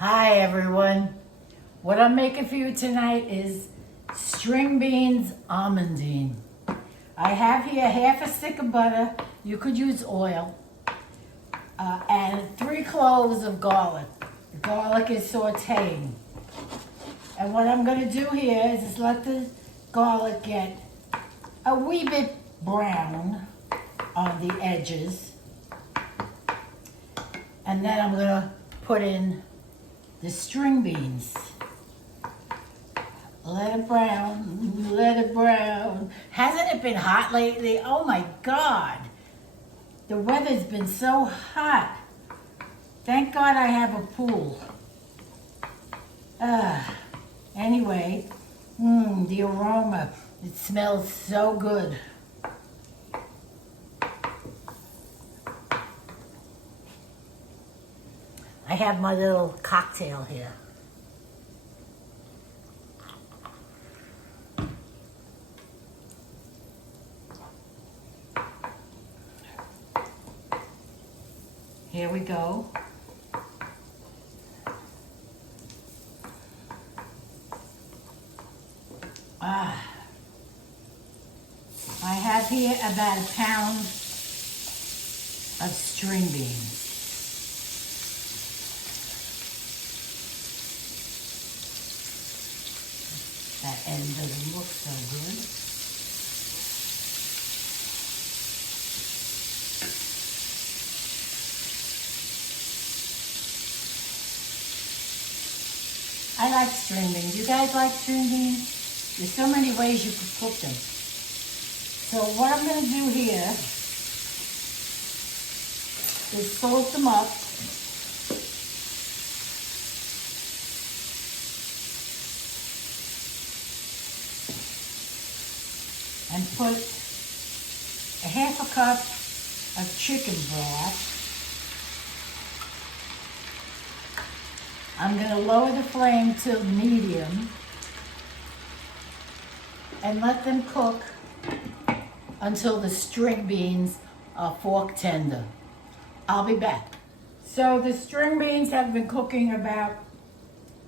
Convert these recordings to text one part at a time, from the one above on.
Hi everyone. What I'm making for you tonight is string beans almondine. I have here half a stick of butter. You could use oil. And 3 cloves of garlic. The garlic is sauteing. And what I'm going to do here is just let the garlic get a wee bit brown on the edges. And then I'm going to put in the string beans. Let it brown, let it brown. Hasn't it been hot lately? Oh my God. The weather's been so hot. Thank God I have a pool. Anyway, the aroma, it smells so good. I have my little cocktail here. Here we go. I have here about 1 pound of string beans. That end doesn't look so good. I like string beans. You guys like string beans? There's so many ways you could cook them. So what I'm going to do here is salt them up. And put a half a cup of chicken broth. I'm going to lower the flame to medium and let them cook until the string beans are fork tender. I'll be back. So the string beans have been cooking about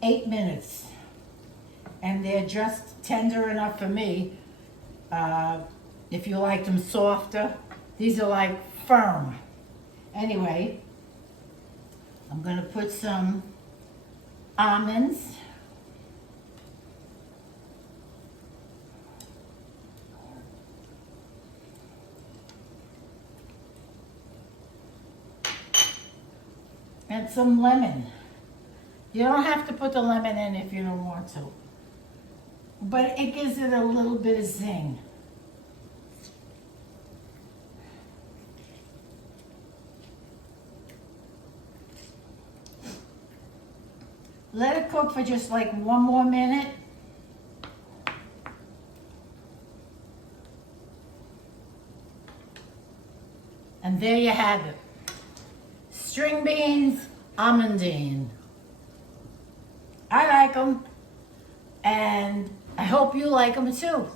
8 minutes and they're just tender enough for me. If you like them softer, these are like firm. Anyway, I'm going to put some almonds. And some lemon. You don't have to put the lemon in if you don't want to, but it gives it a little bit of zing. Let it cook for just like 1 more minute. And there you have it. String beans, almondine. I like them, and I hope you like them too.